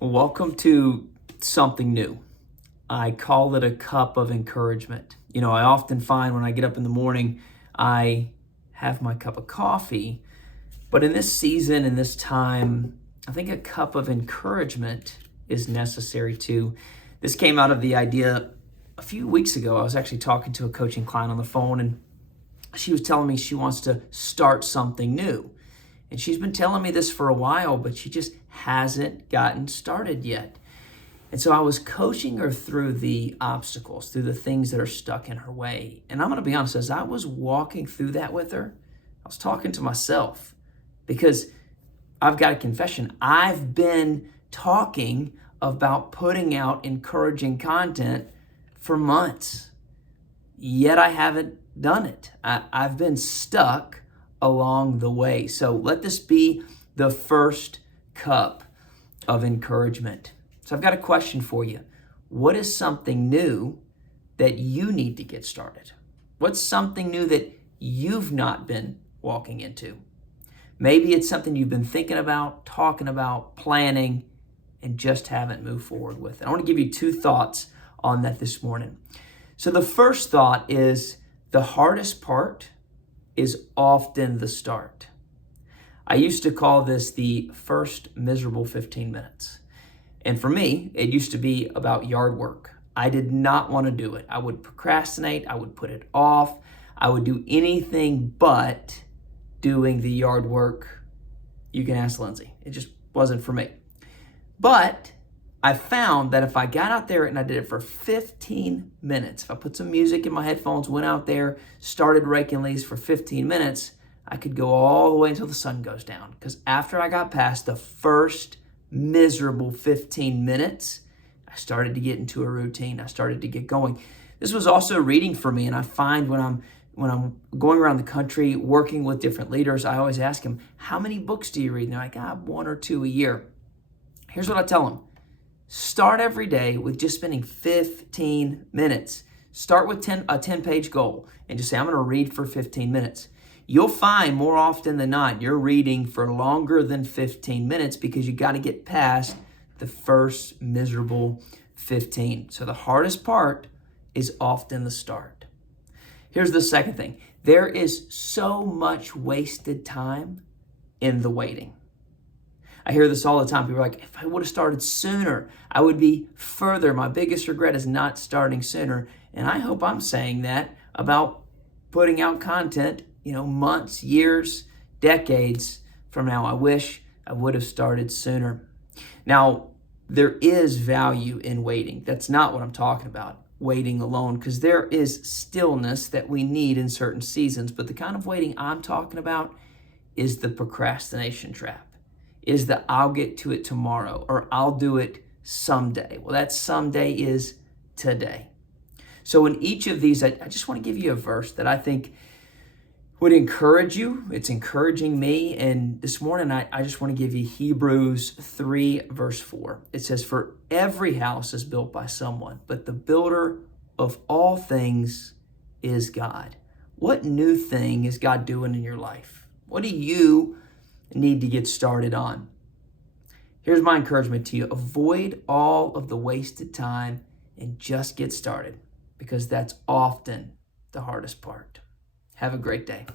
Welcome to something new. I call it a cup of encouragement. I often find when I get up in the morning, I have my cup of coffee, but in this season, in this time, I think a cup of encouragement is necessary too. This came out of the idea a few weeks ago. I was actually talking to a coaching client on the phone, and she was telling me she wants to start something new. And she's been telling me this for a while, but she just hasn't gotten started yet. And so I was coaching her through the obstacles, through the things that are stuck in her way. And I'm going to be honest, as I was walking through that with her, I was talking to myself because I've got a confession. I've been talking about putting out encouraging content for months, yet I haven't done it. I've been stuck along the way. So let this be the first cup of encouragement. So I've got a question for you. What is something new that you need to get started? What's something new that you've not been walking into? Maybe it's something you've been thinking about, talking about, planning, and just haven't moved forward with it. I want to give you two thoughts on that this morning. So the first thought is the hardest part is often the start. I used to call this the first miserable 15 minutes. And for me, it used to be about yard work. I did not want to do it. I would procrastinate. I would put it off. I would do anything but doing the yard work. You can ask Lindsay. It just wasn't for me. But I found that if I got out there and I did it for 15 minutes, if I put some music in my headphones, went out there, started raking leaves for 15 minutes, I could go all the way until the sun goes down. Because after I got past the first miserable 15 minutes, I started to get into a routine. I started to get going. This was also reading for me, and I find when I'm going around the country working with different leaders, I always ask them, how many books do you read? And they're like, one or two a year. Here's what I tell them. Start every day with just spending 15 minutes. Start with a 10-page goal and just say, I'm going to read for 15 minutes. You'll find more often than not, you're reading for longer than 15 minutes because you got to get past the first miserable 15. So the hardest part is often the start. Here's the second thing. There is so much wasted time in the waiting. I hear this all the time. People are like, if I would have started sooner, I would be further. My biggest regret is not starting sooner. And I hope I'm saying that about putting out content, months, years, decades from now. I wish I would have started sooner. Now, there is value in waiting. That's not what I'm talking about, waiting alone, because there is stillness that we need in certain seasons. But the kind of waiting I'm talking about is the procrastination trap. Is that I'll get to it tomorrow or I'll do it someday. Well, that someday is today. So in each of these, I just want to give you a verse that I think would encourage you. It's encouraging me. And this morning, I just want to give you Hebrews 3, verse 4. It says, for every house is built by someone, but the builder of all things is God. What new thing is God doing in your life? What do you need to get started on? Here's my encouragement to you. Avoid all of the wasted time and just get started, because that's often the hardest part. Have a great day.